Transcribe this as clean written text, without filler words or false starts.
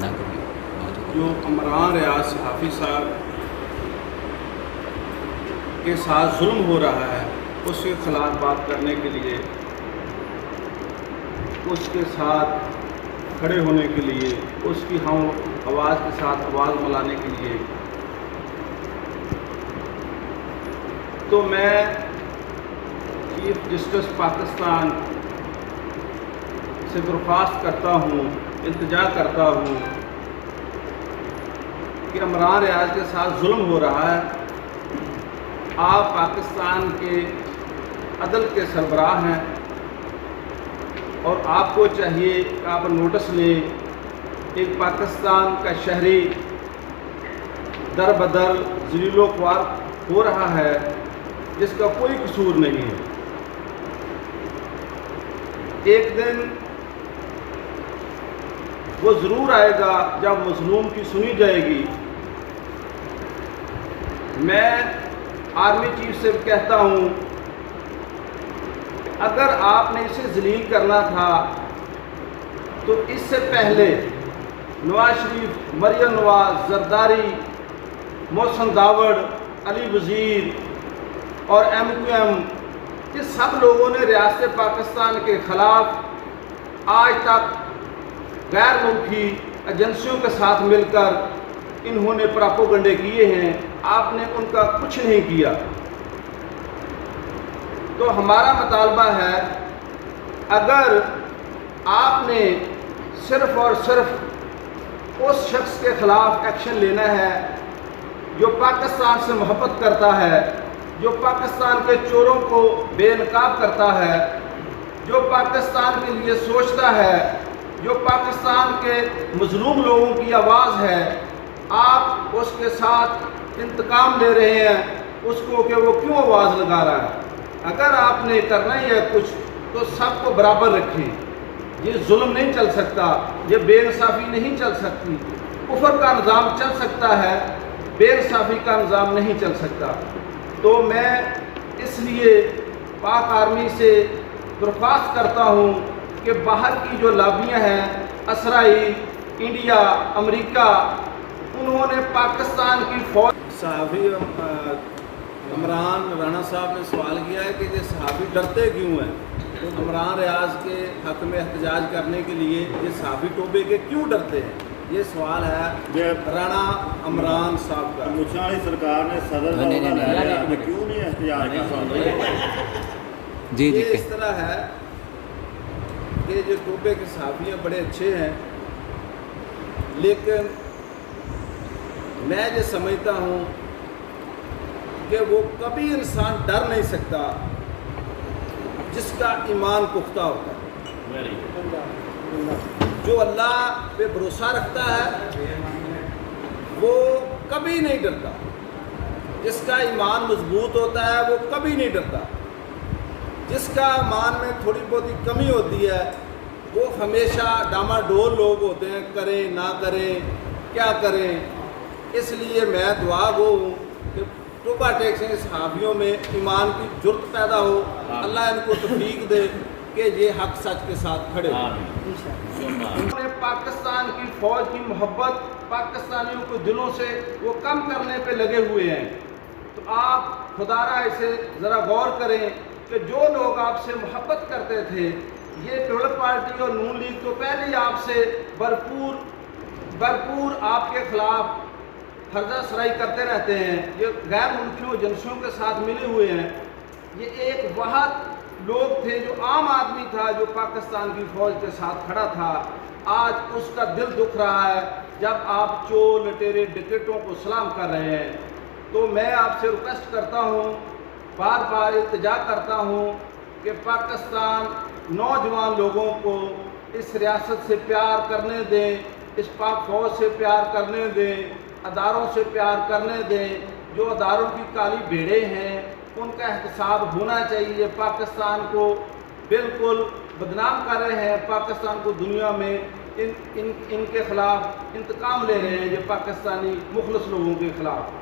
جو عمران ریاض صحافی صاحب کے ساتھ ظلم ہو رہا ہے اس کے خلاف بات کرنے کے لیے، اس کے ساتھ کھڑے ہونے کے لیے، اس کی ہم آواز کے ساتھ آواز ملانے کے لیے، تو میں چیف جسٹس پاکستان سے درخواست کرتا ہوں، التجا کرتا ہوں کہ عمران ریاض کے ساتھ ظلم ہو رہا ہے۔ آپ پاکستان کے عدل کے سربراہ ہیں اور آپ کو چاہیے کہ آپ نوٹس لیں۔ ایک پاکستان کا شہری در بدر ذلیل و خوار ہو رہا ہے جس کا کوئی قصور نہیں ہے۔ ایک دن وہ ضرور آئے گا جب مظلوم کی سنی جائے گی۔ میں آرمی چیف سے کہتا ہوں کہ اگر آپ نے اسے ذلیل کرنا تھا تو اس سے پہلے نواز شریف، مریم نواز، زرداری، محسن داوڑ، علی وزیر اور MQM، یہ سب لوگوں نے ریاست پاکستان کے خلاف آج تک غیر ملکی ایجنسیوں کے ساتھ مل کر انہوں نے پراپوگنڈے کیے ہیں۔ آپ نے ان کا کچھ نہیں کیا۔ تو ہمارا مطالبہ ہے، اگر آپ نے صرف اور صرف اس شخص کے خلاف ایکشن لینا ہے جو پاکستان سے محبت کرتا ہے، جو پاکستان کے چوروں کو بے نقاب کرتا ہے، جو پاکستان کے لیے سوچتا ہے، جو پاکستان کے مظلوم لوگوں کی آواز ہے، آپ اس کے ساتھ انتقام لے رہے ہیں اس کو کہ وہ کیوں آواز لگا رہا ہے۔ اگر آپ نے کرنا ہی ہے کچھ تو سب کو برابر رکھیں۔ یہ ظلم نہیں چل سکتا، یہ بے انصافی نہیں چل سکتی۔ کفر کا نظام چل سکتا ہے، بے انصافی کا نظام نہیں چل سکتا۔ تو میں اس لیے پاک آرمی سے درخواست کرتا ہوں کہ باہر کی جو لابیاں ہیں، اسرائیل، انڈیا، امریکہ، انہوں نے پاکستان کی فوج، صحافی عمران رانا صاحب نے سوال کیا ہے کہ یہ صحافی ڈرتے کیوں ہیں؟ عمران ریاض کے حق میں احتجاج کرنے کے لیے یہ صحافی ٹوبے کے کیوں ڈرتے ہیں؟ یہ سوال ہے رانا عمران صاحب کا۔ مچھلی والی سرکار نے صدر کیوں نہیں احتجاج کیا؟ یہ اس طرح ہے کہ جو ٹوبے کے صحافی ہیں بڑے اچھے ہیں، لیکن میں یہ سمجھتا ہوں کہ وہ کبھی انسان ڈر نہیں سکتا جس کا ایمان پختہ ہوتا ہے۔ جو اللہ پہ بھروسہ رکھتا ہے وہ کبھی نہیں ڈرتا، جس کا ایمان مضبوط ہوتا ہے وہ کبھی نہیں ڈرتا۔ جس کا ایمان میں تھوڑی بہت کمی ہوتی ہے وہ ہمیشہ ڈاماڈول لوگ ہوتے ہیں، کریں نہ کریں، کیا کریں۔ اس لیے میں دعا گو ہوں کہ ٹوبا ٹیک سے صحافیوں میں ایمان کی جرت پیدا ہو، اللہ ان کو توفیق دے کہ یہ حق سچ کے ساتھ کھڑے ہوں۔ انہوں نے پاکستان کی فوج کی محبت پاکستانیوں کو دلوں سے وہ کم کرنے پہ لگے ہوئے ہیں۔ تو آپ خدا را اسے ذرا غور کریں کہ جو لوگ آپ سے محبت کرتے تھے، یہ پیپلز پارٹی اور نون لیگ تو پہلے ہی آپ سے بھرپور آپ کے خلاف فرضہ سرائی کرتے رہتے ہیں، یہ غیر ملکیوں ایجنسیوں کے ساتھ ملے ہوئے ہیں۔ یہ ایک واحد لوگ تھے جو عام آدمی تھا جو پاکستان کی فوج کے ساتھ کھڑا تھا۔ آج اس کا دل دکھ رہا ہے جب آپ چور لٹیرے ڈکیٹوں کو سلام کر رہے ہیں۔ تو میں آپ سے ریکویسٹ کرتا ہوں، بار بار التجا کرتا ہوں کہ پاکستان نوجوان لوگوں کو اس ریاست سے پیار کرنے دیں، اس پاک فوج سے پیار کرنے دیں، اداروں سے پیار کرنے دیں۔ جو اداروں کی کالی بھیڑیں ہیں ان کا احتساب ہونا چاہیے۔ پاکستان کو بالکل بدنام کر رہے ہیں، پاکستان کو دنیا میں ان کے خلاف انتقام لے رہے ہیں، یہ پاکستانی مخلص لوگوں کے خلاف۔